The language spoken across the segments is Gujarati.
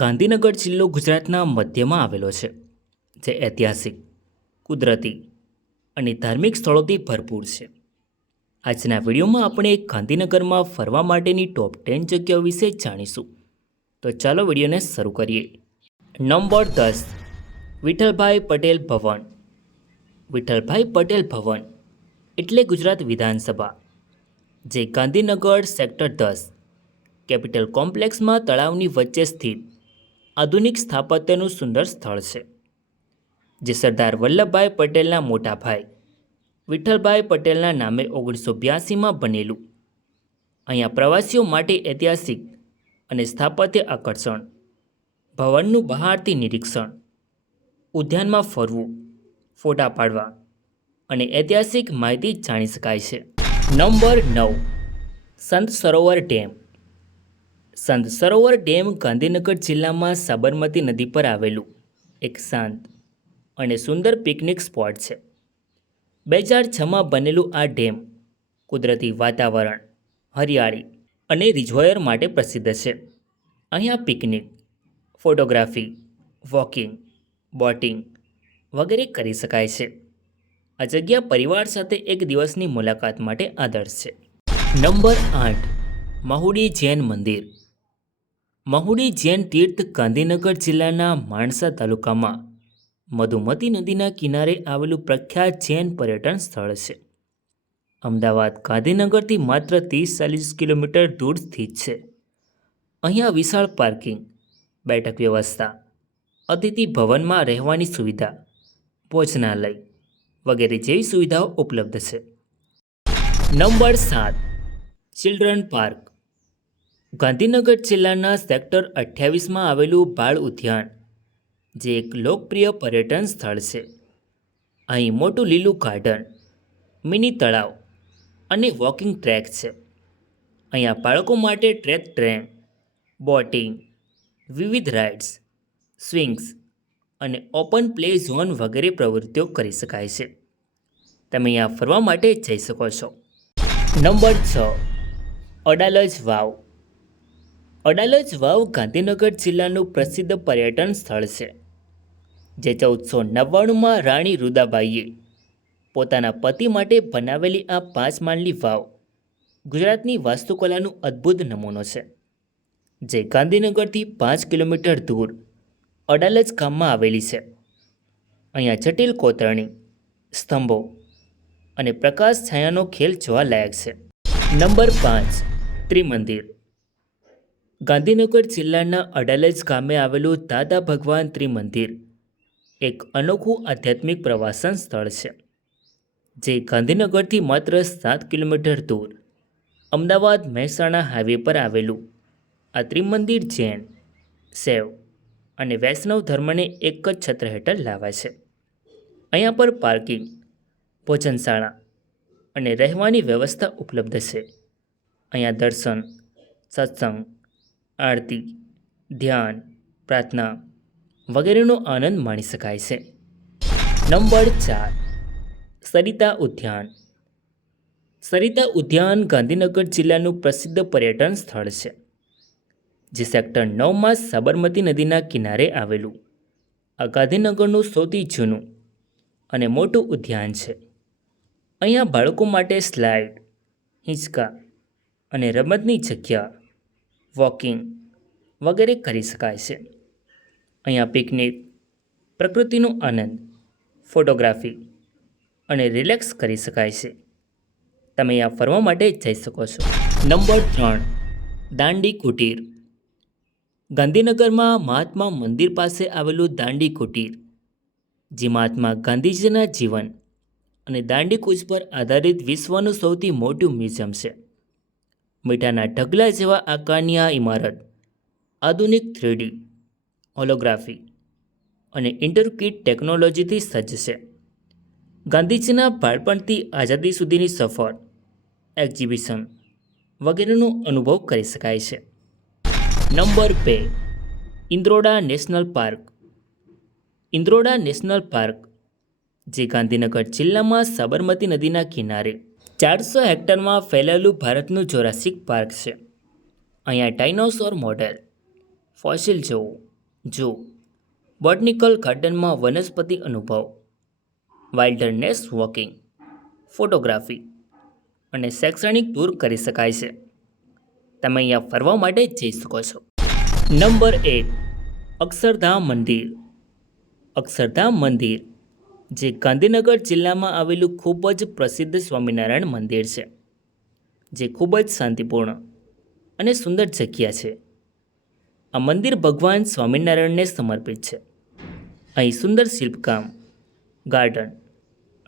ગાંધીનગર જિલ્લો ગુજરાતના મધ્યમાં આવેલો છે, જે ઐતિહાસિક, કુદરતી અને ધાર્મિક સ્થળોથી ભરપૂર છે. આજના વિડીયોમાં આપણે ગાંધીનગરમાં ફરવા માટેની ટોપ 10 જગ્યાઓ વિશે જાણીશું. તો ચાલો વિડીયોને શરૂ કરીએ. નંબર 10. વિઠ્ઠલભાઈ પટેલ ભવન. વિઠ્ઠલભાઈ પટેલ ભવન એટલે ગુજરાત વિધાનસભા, જે ગાંધીનગર સેક્ટર 10 કેપિટલ કોમ્પ્લેક્સમાં તળાવની વચ્ચે સ્થિત આધુનિક સ્થાપત્યનું સુંદર સ્થળ છે, જે સરદાર વલ્લભભાઈ પટેલના મોટા ભાઈ વિઠ્ઠલભાઈ પટેલના નામે 1982માં બનેલું. અહીંયા પ્રવાસીઓ માટે ઐતિહાસિક અને સ્થાપત્ય આકર્ષણ, ભવનનું બહારથી નિરીક્ષણ, ઉદ્યાનમાં ફરવું, ફોટા પાડવા અને ઐતિહાસિક માહિતી જાણી શકાય છે. નંબર 9. સંત સરોવર ડેમ. સંત સરોવર ડેમ ગાંધીનગર જિલ્લામાં સાબરમતી નદી પર આવેલું એક શાંત અને સુંદર પિકનિક સ્પોટ છે. 2006માં બનેલું આ ડેમ કુદરતી વાતાવરણ, હરિયાળી અને રિઝર્વોયર માટે પ્રસિદ્ધ છે. અહીંયા પિકનિક, ફોટોગ્રાફી, વોકિંગ, બોટિંગ વગેરે કરી શકાય છે. આ જગ્યા પરિવાર સાથે એક દિવસની મુલાકાત માટે આદર્શ છે. નંબર 8. મહુડી જૈન મંદિર. મહુડી જૈન તીર્થ ગાંધીનગર જિલ્લાના માણસા તાલુકામાં મધુમતી નદીના કિનારે આવેલું પ્રખ્યાત જૈન પર્યટન સ્થળ છે. અમદાવાદ ગાંધીનગરથી માત્ર 30-40 કિલોમીટર દૂર સ્થિત છે. અહીંયા વિશાળ પાર્કિંગ, બેઠક વ્યવસ્થા, અતિથિ ભવનમાં રહેવાની સુવિધા, ભોજનાલય વગેરે જેવી સુવિધાઓ ઉપલબ્ધ છે. નંબર 7. Children park. ગાંધીનગર જિલ્લાના સેક્ટર 28માં આવેલું બાળ ઉદ્યાન, જે એક લોકપ્રિય પર્યટન સ્થળ છે. અહીં મોટું લીલું ગાર્ડન, મિની તળાવ અને વોકિંગ ટ્રેક છે. અહીંયા બાળકો માટે ટ્રેન, બોટિંગ, વિવિધ રાઇડ્સ, સ્વિંગ્સ અને ઓપન પ્લે ઝોન વગેરે પ્રવૃત્તિઓ કરી શકાય છે. તમે અહીંયા ફરવા માટે જઈ શકો છો. નંબર 6. અડાલજ વાવ. અડાલજ વાવ ગાંધીનગર જિલ્લાનું પ્રસિદ્ધ પર્યટન સ્થળ છે, જે 1499માં રાણી રુદાબાઈએ પોતાના પતિ માટે બનાવેલી આ 5 માળની વાવ ગુજરાતની વાસ્તુકલાનું અદ્ભુત નમૂનો છે, જે ગાંધીનગરથી 5 કિલોમીટર દૂર અડાલજ ગામમાં આવેલી છે. અહીંયા જટિલ કોતરણી, સ્તંભો અને પ્રકાશ છાયાનો ખેલ જોવા લાયક છે. નંબર 5. ત્રિમંદિર. ગાંધીનગર જિલ્લાના અડાલજ ગામે આવેલું દાદા ભગવાન ત્રિમંદિર એક અનોખું આધ્યાત્મિક પ્રવાસન સ્થળ છે, જે ગાંધીનગરથી માત્ર 7 કિલોમીટર દૂર અમદાવાદ મહેસાણા હાઈવે પર આવેલું આ ત્રિમંદિર જૈન, શૈવ અને વૈષ્ણવ ધર્મને એક જ છત્ર હેઠળ લાવે છે. અહીંયા પર પાર્કિંગ, ભોજનશાળા અને રહેવાની વ્યવસ્થા ઉપલબ્ધ છે. અહીંયા દર્શન, સત્સંગ, આરતી, ધ્યાન, પ્રાર્થના વગેરેનો આનંદ માણી શકાય છે. નંબર 4. સરિતા ઉદ્યાન. સરિતા ઉદ્યાન ગાંધીનગર જિલ્લાનું પ્રસિદ્ધ પર્યટન સ્થળ છે, જે સેક્ટર 9માં સાબરમતી નદીના કિનારે આવેલું આ ગાંધીનગરનું સૌથી જૂનું અને મોટું ઉદ્યાન છે. અહીંયા બાળકો માટે સ્લાઇડ, હિંચકા અને રમતની જગ્યા, વોકિંગ વગેરે કરી શકાય છે. અહીંયા પિકનિક, પ્રકૃતિનો આનંદ, ફોટોગ્રાફી અને રિલેક્સ કરી શકાય છે. તમે અહીંયા ફરવા માટે જઈ શકો છો. નંબર 3. દાંડી કુટીર. ગાંધીનગરમાં મહાત્મા મંદિર પાસે આવેલું દાંડી કુટીર, જે મહાત્મા ગાંધીજીના જીવન અને દાંડી કૂચ પર આધારિત વિશ્વનું સૌથી મોટું મ્યુઝિયમ છે. મીઠાના ઢગલા જેવા આકારની આ ઇમારત આધુનિક 3D, હોલોગ્રાફી અને ઇન્ટરકીટ ટેકનોલોજીથી સજ્જ છે. ગાંધીજીના બાળપણથી આઝાદી સુધીની સફર, એક્ઝિબિશન વગેરેનો અનુભવ કરી શકાય છે. Number 2. Indroda national park. Indroda national park, જે ગાંધીનગર જિલ્લામાં સાબરમતી નદીના કિનારે 400 હેક્ટરમાં ફેલાયેલું ભારતનું જોરાસિક પાર્ક છે. અહીંયા ડાયનોસોર મોડેલ, ફોસિલ જોવું જો બોટનિકલ ગાર્ડનમાં વનસ્પતિ અનુભવ, વાઇલ્ડરનેસ વોકિંગ, ફોટોગ્રાફી અને શૈક્ષણિક ટૂર કરી શકાય છે. તમે અહીંયા ફરવા માટે જઈ શકો છો. નંબર 1, અક્ષરધામ મંદિર. અક્ષરધામ મંદિર જે ગાંધીનગર જિલ્લામાં આવેલું ખૂબ જ પ્રસિદ્ધ સ્વામિનારાયણ મંદિર છે, જે ખૂબ જ શાંતિપૂર્ણ અને સુંદર જગ્યા છે. આ મંદિર ભગવાન સ્વામિનારાયણને સમર્પિત છે. અહીં સુંદર શિલ્પકામ, ગાર્ડન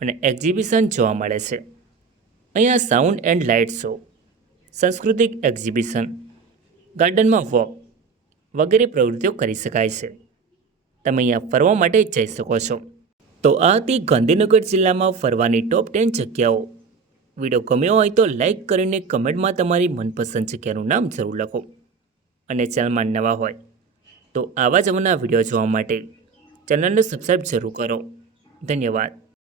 અને એક્ઝિબિશન જોવા મળે છે. અહીંયા સાઉન્ડ એન્ડ લાઇટ શો, સાંસ્કૃતિક એક્ઝિબિશન, ગાર્ડનમાં વોક વગેરે પ્રવૃત્તિઓ કરી શકાય છે. તમે અહીંયા ફરવા માટે જઈ શકો છો. તો આ હતી ગાંધીનગર જિલ્લામાં ફરવાની ટોપ 10 જગ્યાઓ. વિડીયો ગમ્યો હોય તો લાઈક કરીને કમેન્ટમાં તમારી મનપસંદ જગ્યાનું નામ જરૂર લખો. અને ચેનલમાં નવા હોય તો આવા જ અવનવા વિડીયો જોવા માટે ચેનલને સબસ્ક્રાઈબ જરૂર કરો. ધન્યવાદ.